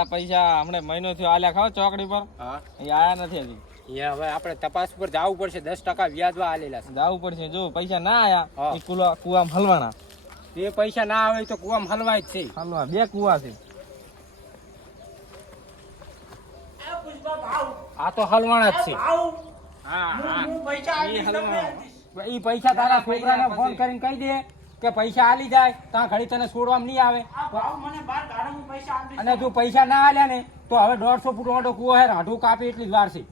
તારા પૈસા હમણે મહિનો થયો આલ્યા ખાવ ચોકડી પર હા એ આયા નથી હજી. એ હવે આપણે તપાસ પર જવું પડશે 10% વ્યાજવા આલેલા છે. જવું પડશે. જો પૈસા ના આયા હા. એ કુવામાં હલવાના. તે પૈસા ના આવે તો કુવામાં હલવાય જ છે. હલવા 2 કુવા છે. આ તો હલવાના જ છે. હા ઈ પૈસા તારા છોકરાને ફોન કરીને કહી દે કે પૈસા આલી જાય ત્યાં ઘડી તને છોડવામાં નહીં આવે. અને જો પૈસા ના આલ્યા ને તો હવે 150 ફૂટ ઊંડો કૂવો હે, રાઢું કાપી એટલી જ વાર છે.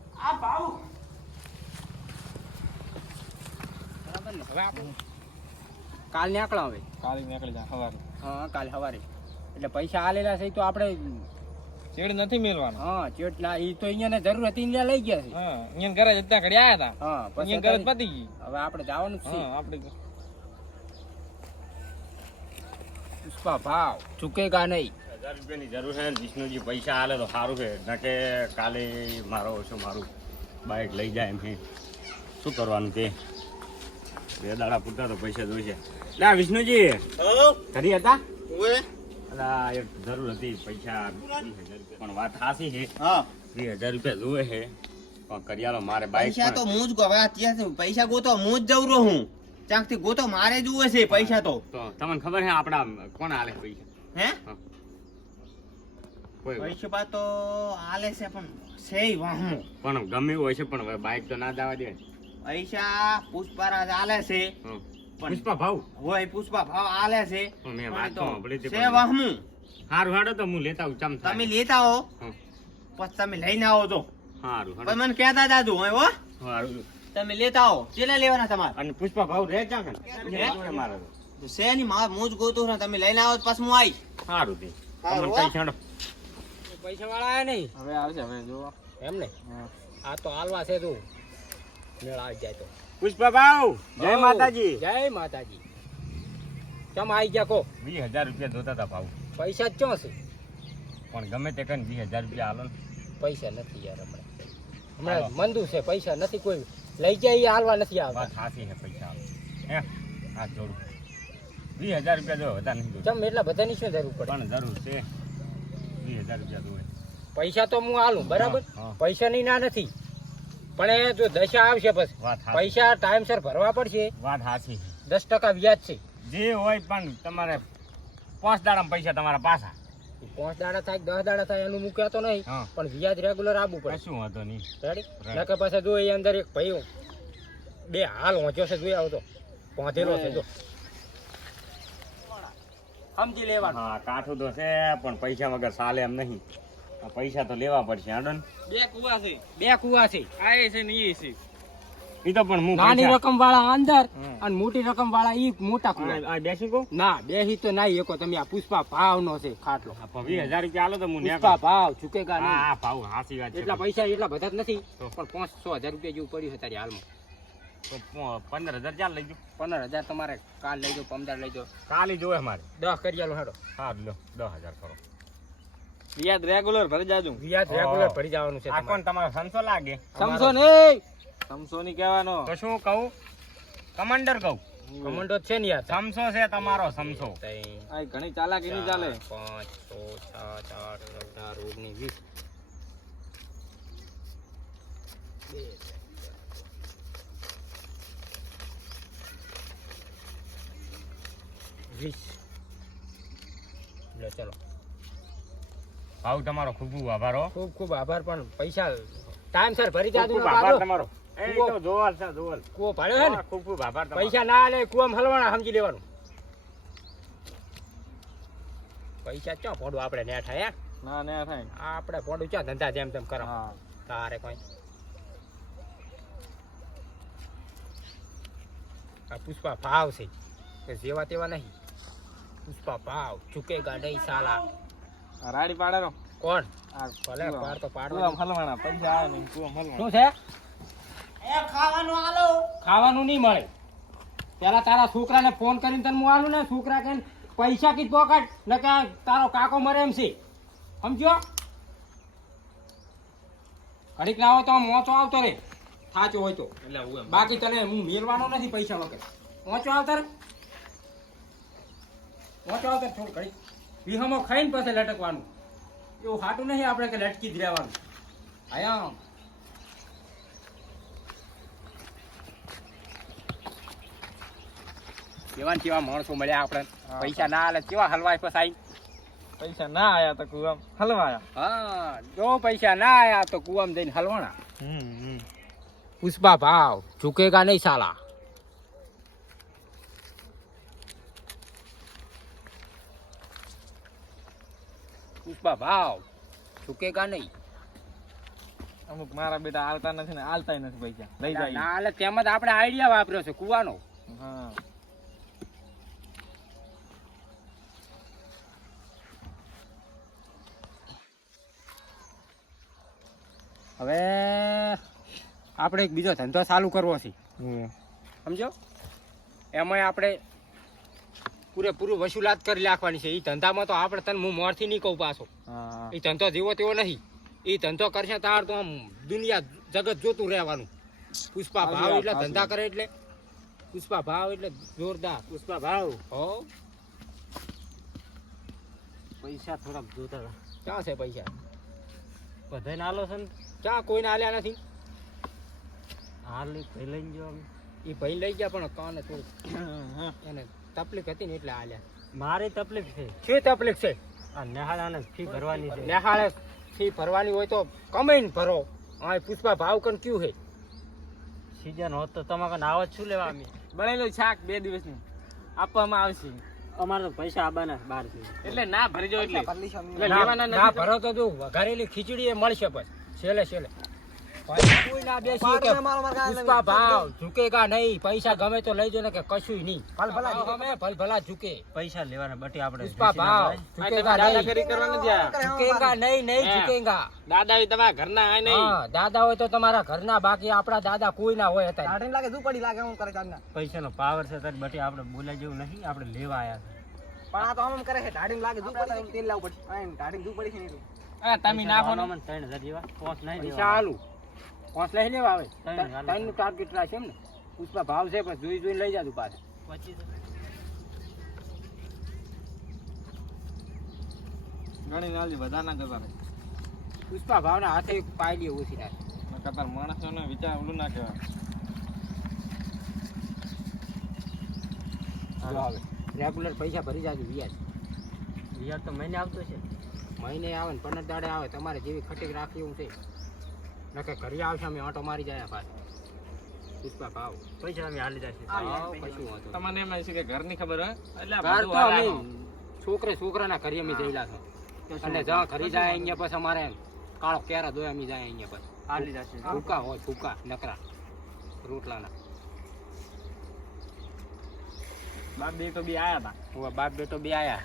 બરાબર ને? હવે આપણે કાલ નીકળો હવે. કાલે નીકળી જા સવારે. હા કાલ સવારે એટલે પૈસા આલેલા છે તો આપણે ચેડ નથી મેલવાનો. હા ચેટલા ઈ તો અહીંયા જરૂર હતી અહીંયા લઈ ગયા છે. હા અહીંયા ઘરે જ અત્યારે ઘડી આયા હતા. હા પછી અહીંયા ઘરે જ પતી ગઈ. હવે આપણે જવાનું જ છે. હા આપણે પુષ્પા ભાવ ચૂકેગા નહીં. 1000 રૂપિયાની જરૂર છે ને વિષ્ણુજી પૈસા આલે તો સારું છે નકે કાલે મારું બાઇક લઈ જાય એમ છે. શું કરવાનું તે 2 દાડા પૂરતા તો પૈસા જોઈશે. લે વિષ્ણુજી ઘરે હતા? અલા એક જરૂર હતી પૈસા 20,000 રૂપિયા પણ વાત સાચી છે. હા 20,000 રૂપિયા જોવે છે પણ કરિયાલો મારે બાઇક પૈસા તો હું જ ગવા અત્યારે પૈસા ગોતો હું જ જવરો હું ચાકથી ગોતો મારે જુએ છે પૈસા તો તો તમને ખબર છે આપડા કોણ આલે પૈસા? હે કોઈ પૈસા તો આલે છે પણ છે વાહું પણ ગમે એવું હોય છે પણ હવે બાઇક તો ના દાવા દે. પૈસા પુષ્પારાજ આલે છે હં. પુષ્પા ભાવ હોય પુષ્પા ભાવ આલે છે પણ મેં વાત પણ તો સાંભળી હતી છે પણ- વાહું હારું હાડો તો હું લેતા આવું ચમ થાય. તમે લેતા હો હં. પછી તમે લઈને આવો તો હારું હાડો. પણ મને કહેતા દાદુ હોય હો હારું. તમે લેતા આવો કેટલા લેવાના તમારે અને પુષ્પા ભાવ રહે છે કે હે? મારે તો છે ની માર હું જ ગોતું ને તમે લઈને આવો તો પછી હું આવીશ સારું તે હારું, તમને હો. પૈસા હાડો. પૈસા વાળા આયા નહીં હવે આવશે. હવે જો એમ ને આ તો હાલવા છે તું મેળ આવી જાય તો. પુષ્પા ભાવ જય હઉ. માતાજી. જય માતાજી. ચમ આવી ગયા કો 20,000 રૂપિયા જોતા હતા ભાવ પૈસા જ ક્યાં છે? પણ ગમે તે કરીને 20,000 રૂપિયા હાલો ને. પૈસા નથી યાર હમણાં મંદુ છે પૈસા નથી કોઈ લઈ જાય એ હાલવા નથી આવતા. વાત સાચી છે પૈસા હાલો. હે હાથ જોડું 20,000 રૂપિયા જો વધારે નહીં જોતા ચમ એટલા બધાની શું જરૂર પડે? પણ જરૂર છે 20,000 રૂપિયા જોવે. પૈસા તો હું હાલું બરાબર હા, હા. પૈસા ની ના નથી પણ એ જો દશા આવશે પછી વાત સાચી. પૈસા ટાઈમસર ભરવા પડશે. વાત સાચી 10% વ્યાજ છે. જે હોય પણ તમારે 5 દાડામાં પૈસા તમારા પાછા. 5 દાડા થાય 10 દાડા થાય એનું મૂક્યા તો નહીં હા. પણ વ્યાજ રેગ્યુલર આપવું પડે. કશું વાંધો નહીં. Ready Right. નકર પાસે જો એ અંદર એક ભાઈ 2 હાલ વાંચ્યો છે જોઈ આવતો પહોંચેલો છે જો સમજી લેવાનું. હા કાઠું તો છે પણ પૈસા વગર ચાલે એમ નહીં. આ પૈસા તો લેવા પડશે હાડો ને. 2 કુવા છે. 2 કુવા છે. આ એ છે ને એ છે. ઈ તો પણ હું નાની પૈસા- રકમ વાળા અંદર હમ. અને મોટી રકમ વાળા ઈ મોટા કુવા. આ બેસી કહું ના બેહી તો નહીં એકો તમે આ પુષ્પા ભાવ નો છે ખાટલો. 20,000 રૂપિયા આલો તો હું ન્યા પુષ્પા કરું. ભાવ ચૂકેગા નહીં. હા ભાવ સાચી વાત છે. એટલા પૈસા એટલા બધા જ નથી તો. પણ 500,000 રૂપિયા જેવું પડ્યું છે તારી હાલમાં. તો 15,000 ચાલ લઈ જાઓ. 15,000 તમારે કાલ લઈ જાઓ 15 લઈ જાઓ કાલે જોવે મારે. 10 કરી આલો હેડો. હા લો 10,000 કરો. વ્યાજ રેગ્યુલર ભરી જાજો. વ્યાજ રેગ્યુલર ભરી જવાનું છે આ કોણ તમારે. તમારો સંસો લાગે? સમજો ને સમસો ની કહેવાનો. તો શું કહું? કમાન્ડર કહું? કમાન્ડો જ છે ને યાર. સમસો છે તમારો સમસો. આ ઘણી ચાલાકી નહીં ચાલે. 5 6 7 8 9 10 20 લે ચલો. ભાવ તમારો ખૂબ ખૂબ આભાર હો. ખૂબ ખૂબ આભાર પણ પૈસા ટાઈમસર ભરી ખૂબ જાજો ખૂબ ને આભાર પાછો. તમારો. એ કૂવો. તો જોવાલ છે જોવાલ. કૂવો ભાડ્યો છે ને ખૂબ ખૂબ આભાર તમારો. પૈસા ના લે કુવામાં હલવાના સમજી લેવાનું. પૈસા ક્યાં પોડું આપણે નેઠા હે ના ના થાય. આપણે પોડું ક્યાં ધંધા જેમ તેમ કરો હા તારે કોઈ. આ પુષ્પા ભાવ છે કે જેવા તેવા નહીં. પુષ્પા ભાવ ચૂકેગા નહીં સાલા. આ રાડી પાડેલો. કોણ આ ભલે પાડ તો પાડવા. કુવામાં હલવાના પૈસા આવે ને કુવામાં હલવાના. શું છે એ ખાવાનું આલો ખાવાનું નહીં મળે. પેલા તારા છોકરાને ફોન કરીને તને હું આલું ને છોકરા કે પૈસા કીધ પોકાટ ને કે તારો કાકો મરે એમ છે સમજો. ઘડીક ના હોય તો મોચો આવતો રે થાચો હોય તો. એટલે હું એમ. બાકી તને હું મેળવાનો નથી પૈસા વગર. મોચો આવતા રે મોચો આવતા થોડું ઘડીક વિહમો ખાઈને પછી લટકવાનું. એવું હાટું નહીં આપણે કે લટકી જ રહેવાનું. આયા કેવા માણસો મળ્યા આપણે, પૈસા ના આલે કેવા હલવાય ફસાઈ. પૈસા ના આયા તો કુવામ હલવાયા. હા, જો પૈસા ના આયા તો કુવામાં જઈને હલવાના. પુષ્પા ભાવ ઝુકેગા નહીં સાલા. પુષ્પા ભાવ ઝુકેગા નહીં. અમુક મારા બેટા આલતા નથી ને આલતાય નથી પૈસા લઈ જાય. ના આલે તેમાં તો આપણે આઈડિયા વાપર્યો છે કુવાનો. હા હવે આપણે એક બીજો ધંધો ચાલુ કરવો છે, સમજો. એમાં આપણે પૂરેપૂરું વસૂલાત કરી નાખવાની છે. એ ધંધામાં તો આપણે તને હું મોરથી નહીં કહું પાછો. હા એ ધંધો જેવો તેવો નહીં. એ ધંધો કરશે તાર તો આમ દુનિયા જગત જોતું રહેવાનું. પુષ્પા ભાવ એટલે ધંધા કરે એટલે પુષ્પા ભાવ એટલે જોરદાર. પુષ્પા ભાવ હો. પૈસા થોડાક જોતા હતા. ક્યાં છે પૈસા? બધાને આલો છે ને ક્યાં કોઈને આલ્યા નથી. હાલ લઈને જો એ ભાઈ લઈ ગયા પણ કાને થોડું એને તકલીફ હતી ને એટલે આલ્યા. મારી તકલીફ છે. શું તકલીફ છે? આ નેહાળાને ફી ભરવાની છે. નેહાળે ફી ભરવાની હોય તો કમાઈને ભરો. હા, પુષ્પા ભાવ કન ક્યું હે? સીઝન હોત તો તમારે કને આવત શું લેવા અમે? બનેલું શાક 2 દિવસનું આપવામાં આવશે. અમારે તો પૈસા આવવાના બહાર થી. એટલે ના ભરજો એટલે લેવાના ના ભરો તો જો વઘારેલી ખીચડી એ મળશે પછી છેલ્લે છેલ્લે. કોઈ ના બેસી કે પુષ્પા ભાવ ઝુકેગા નહીં. પૈસા ગમે તો લઈ જો ને કે કશું નહીં. ભલભલા ઝુકે. પૈસા લેવાના બટી આપણે પુષ્પા ભાવ ઝુકેગા નહીં. દાદાગીરી કરવાની જ્યાં ઝુકેગા નહીં, નહીં ઝુકેગા. દાદા તમારા ઘરના આય નહીં. હા, દાદા હોય તો તમારા ઘરના, બાકી આપણા દાદા કોઈ ના હોય હતા. પૈસા નો પાવર છે તારી બટી આપણે બોલાય જેવું નહીં. આપણે લેવા આયા તમે નાખો ને. 3000 જેવા પોસ નહીં પૈસા દેવા. હાલું 5 લઈ લેવા આવે. ત્રણ હાલું. 3 નું ટાર્ગેટ રાખે એમ ને. પુષ્પા ભાવ છે પણ જોઈ જોઈને લઈ જાતું પાછું. ઘણી નાલી બધા ના જતા રહે. પુષ્પા ભાવના હાથે પાયલી ઓછી રાખે. કતાર માણસોને વિચાર ઓલું ના કહેવાય. જો હવે રેગ્યુલર પૈસા ભરી જાજો વ્યાજ. યાર તો મહિને આવતો છે. મહિને આવે ને 15 દાડે આવે. તમારે જેવી ખટીક રાખી એવું છે નકે ઘરે આવશે અમે ઓટો મારી જાય પાછા. પુષ્પા ભાવ પૈસા અમે હાલી જશે. કશું વાંધો તમને એમ હશે કે ઘરની ખબર હોય એટલે આ ઘર બધું તો અમે હલાવો. છોકરાના ઘરે અમે જઈલા છો. અને જ્યાં ઘરે જાય અહીંયા પછી અમારે કાળો કેરા દોય અમે જાય અહીંયા પછી. હાલી જશે. ફૂકા હોય ફૂકા નકરા રોટલાના. બાપ બે તો બે આયા હતા. હવે બાપ બેટો બે આયા.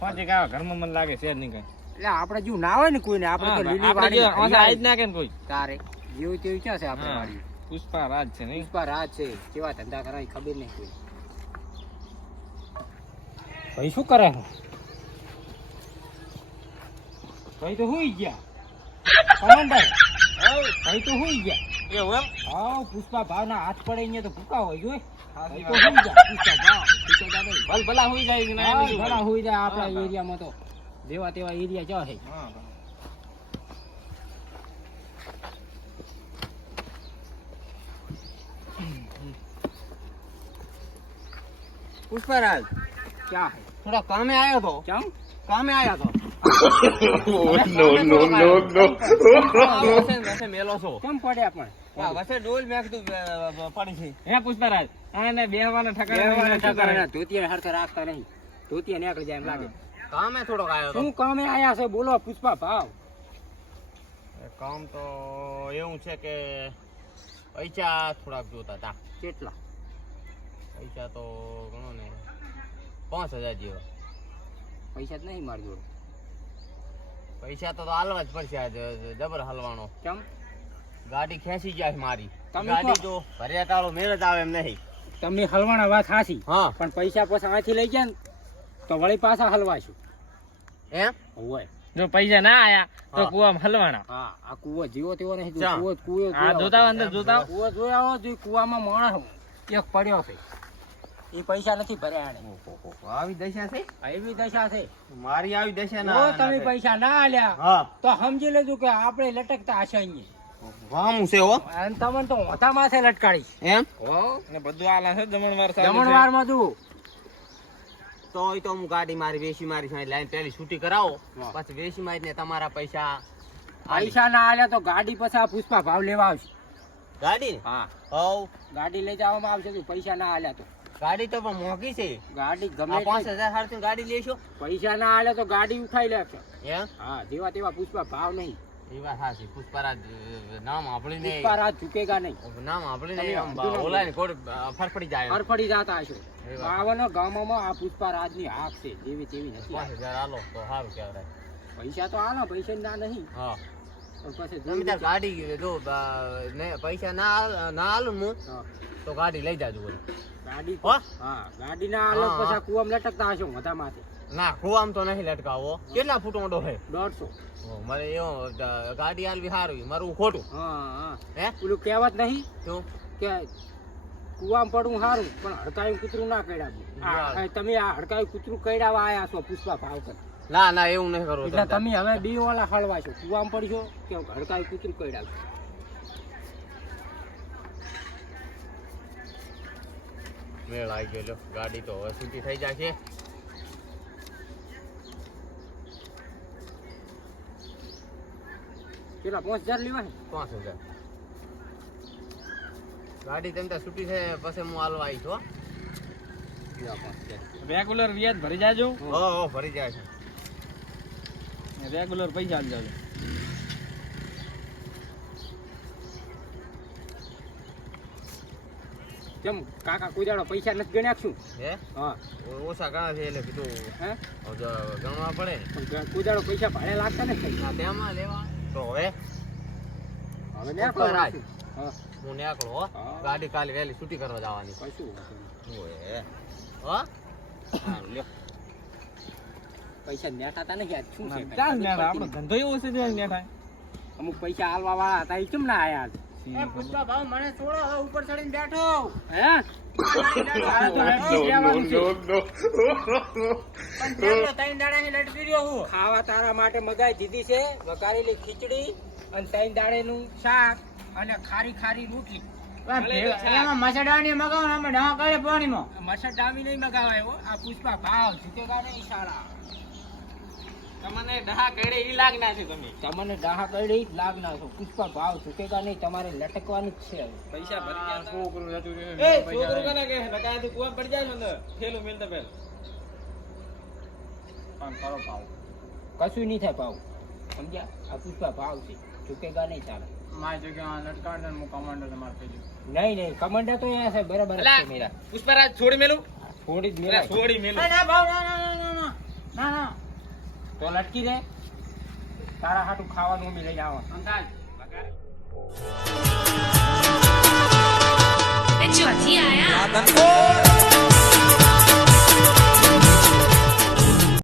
પાંચે કાવા ઘરમાં મને લાગે છે જ નહીં કઈ. એટલે આપણે જો ના હોય ને કોઈને આપણે તો લીલી આપણે વાડી જો ઓછા આઈ જ ના કે ને કોઈ. તારે જેવું તેવું ક્યાં છે આપણે હા. વાડી. પુષ્પા રાજ છે નહીં. પુષ્પા રાજ છે. કેવા ધંધા કરાય ખબર નહીં કોઈ. ભાઈ શું કરે છે? ભાઈ તો હુઈ ગયા. કમાન્ડર ભાઈ તો હુઈ ગયા. એવું એમ? હા, પુષ્પા ભાવના હાથ પડે અહીંયા તો ભૂકા હોય જોઈ. ભાઈ તો હુઈ ગયા. પુષ્પા ભાવ ઠીકેદાર નહીં. ભલ ભલા હોઈ જાય છે ને આ હા, બીજું ઘણા કઈ. હુઈ જાય આપણા હા, એરિયામાં તો. જેવા તેવા એરિયા ક્યાં છે? હા. પુષ્પરાજ ક્યાં છે? થોડા કામે આવ્યો તો. કેમ? કામે આવ્યો તો. વસે મેલો છો. કેમ પડ્યા પણ? વસે ડોલ મેં કીધું પડી છે. હે પુષ્પરાજ આને બેહવાના ઠકાણા ધોતિયા હરખે રાખતા નહીં. ધોતિયા નીકળી જાય એમ લાગે. કામે થોડોક આવ્યો તો. શું કામે આયા છે બોલો પુષ્પા ભાવ? કામ તો એવું છે કે પૈસા થોડાક જોતા હતા. કેટલા? પૈસા તો ગણો ને 5000 જેવા. પૈસા જ નહીં મારી જોડે. પૈસા તો હાલવા જ પડશે. આજ જબર હલવાનો. કેમ? ગાડી ખેંચી જાય છે મારી. તમે ગાડી કહો. જો ભર્યા તારો મેળ જ આવે એમ નહીં. તમે હલવાના વાત હાસી, હા પણ પૈસા પછી અહીંથી લઈ ગયા ને તો વળી પાછા હલવાશું. એમ હોય. જો પૈસા ના આયા તો હા. કુવામાં હલવાના. હા, આ કૂવો જેવો તેવો નહીં. ચા. કૂવો આ જોતા આવો અંદર જોતા આવો. કૂવો જોયા હો તો ઈ કૂવામાં માણસ એક પડ્યો છે. એ પૈસા નથી ભર્યા એને. ઓહો, આવી દશા છે એવી દશા છે. મારી આવી દશા જો ના તમે પૈસા ના આલ્યા હા તો સમજી લેજો કે આપણે લટકતા હશે અહીંયા. વામું છે હો અને તમને તો હોતા માથે લટકાડી. એમ અને બધું આલા છે જમણવાર ચાલુ છે. જમણવારમાં તું તો ઈ તો હું ગાડી મારી વેચી મારી સાઈડ લાઈન પેલી છૂટી કરાવો હા. પછી વેચી મારીને તમારા પૈસા પૈસા ના આલ્યા તો ગાડી પછી આ પુષ્પા ભાવ લેવા આવશે. ગાડી ને હા, હવ ગાડી લઈ જવામાં આવશે તું પૈસા ના આલ્યા તો. ગાડી તો પણ મોંઘી છે ગાડી ગમે આ એટલી. 5000 હાડથી ગાડી લેશો પૈસા ના આલ્યા તો ગાડી ઉઠાઈ લેશે. એમ હા, જેવા તેવા પુષ્પા ભાવ નહીં. એ વાત સાચી પુષ્પરાજ નામ આપણીને પુષ્પા રાત ઝુકેગા નહીં. નામ આપણીને તમે આમ સમજો ને. ઓલા ને કોડ ફરફડી જાય ફરફડી જાતા હશો. એ વાત. બાવન ગામમાં આ પુષ્પા રાજની હાક છે, જેવી તેવી નથી. 5000 આલો તો સારું કહેવાય પૈસા તો આલો, પૈસા ના નહીં. હા પણ પછી તમે તાર ગાડી જો પૈસા ના આલું ને હું હા, તો ગાડી લઈ જાજો બોલ ગાડી હો હા, ગાડી ના આલો હા, પછી હા. કુવામાં લટકતા હશો મોઢા માથે. ના ખુઆમ તો નહીં લટકાવો કેટલા ફૂટ ઊંડો છે 150. મારે એવો ગાડી આલવી સારું મારું ખોટું હા હા, હે પેલું કહેવત નહીં શું કે કુવામાં પડવું સારું પણ હડકાયું કૂતરું ના કઈડાવું. બરાબર. તમે આ હડકાયું કૂતરું કઈડાવા આયા છો પુષ્પા ભાવ કર. ના ના એવું નહીં કરવું એટલે તમે હવે બે વાળા હળવા છો, કુવામાં પડશો કે હડકાયું કૂતરું કઈડાવશો. મેળ આવી ગયો લ્યો. ગાડી તો હવે છૂટી થઈ જશે કેટલા 5000 લેવા છે? 5000 ગાડી તેમ ત્યાં છૂટી છે પછી હું હાલવા આવીશ હો રેગ્યુલર વ્યાજ ભરી જાજો, હો ભરી જાય છે રેગ્યુલર પૈસા આલી જાજો. કેમ કાકા કોઈ દાડો પૈસા નથી ગણ્યા શું? હે હા, ઓછા ઘણા છે એટલે કીધું હે હવે જો ગણવા પડે ને પણ કોઈ દાડો પૈસા ભાડે લાગતા નથી. ના તેમાં લેવા તો હવે હવે ને ઉપર રાજ. હા, હું નીકળો હો હા. ગાડી કાલે વહેલી છૂટી કરવા જવાની કશું વાંધો નહીં. ઓય હો હારું લ્યો પૈસા નેઠાતા નથી આજ શું છે? ક્યાં નેઠા? આપણો ધંધો એવો છે જે નેઠા. અમુક પૈસા આલવા વાળા હતા એ કેમ ના આયા આજ? પુષ્પા ભાવ મને છોડો હવે ઉપર ચડીને બેઠો હે આ તો હેઠી લેવાનું છે. પણ તેમને 3 દાડાની લટકી રહ્યો હું ખાવા તારા માટે મગાઈ દીધી છે વઘારેલી ખીચડી અને 3 દાડેનું શાક અને ખારી ખારી રોટલી. એમાં મસડાની મગાવો ને અમે ઢા કરે પાણીમાં મસર ડામી નહીં મગાવાય હો. આ પુષ્પા ભાવ ઝુકેગા નહીં સારા. તમને ડહા કડે ઈ લાગના છે તમે. તમને ડાહા કઈ જ લાગ ના છો. પુષ્પા ભાવ ઝુકેગા નહીં, તમારે લટકવાનું જ છે. પૈસા ભરી ગયા તા. છોકરું જતું રહ્યું. એ છોકરું કને કે લગાય તું કુવા પડી જાય ને અંદર થેલું મેલતા પહેલ. પણ કરો ભાવ કશું નહીં થાય ભાવ, સમજ્યા? આ પુષ્પા ભાવ છે, ઝુકેગા નહીં ચાલે. મારી જગ્યા લટકાડે હું કમાન્ડર તમારે કહી નહીં નહીં, કમાન્ડર તો અહીંયા છે બરાબર જ છે મેરા. પુષ્પરાજ છોડી મેલું. થોડી જ અલા, મેરા છોડી મેલું. ના ભાવ ના ના તો લટકી દે. તારા હાટું ખાવાનું અમે લઈ આવવાનું. અંદાજ.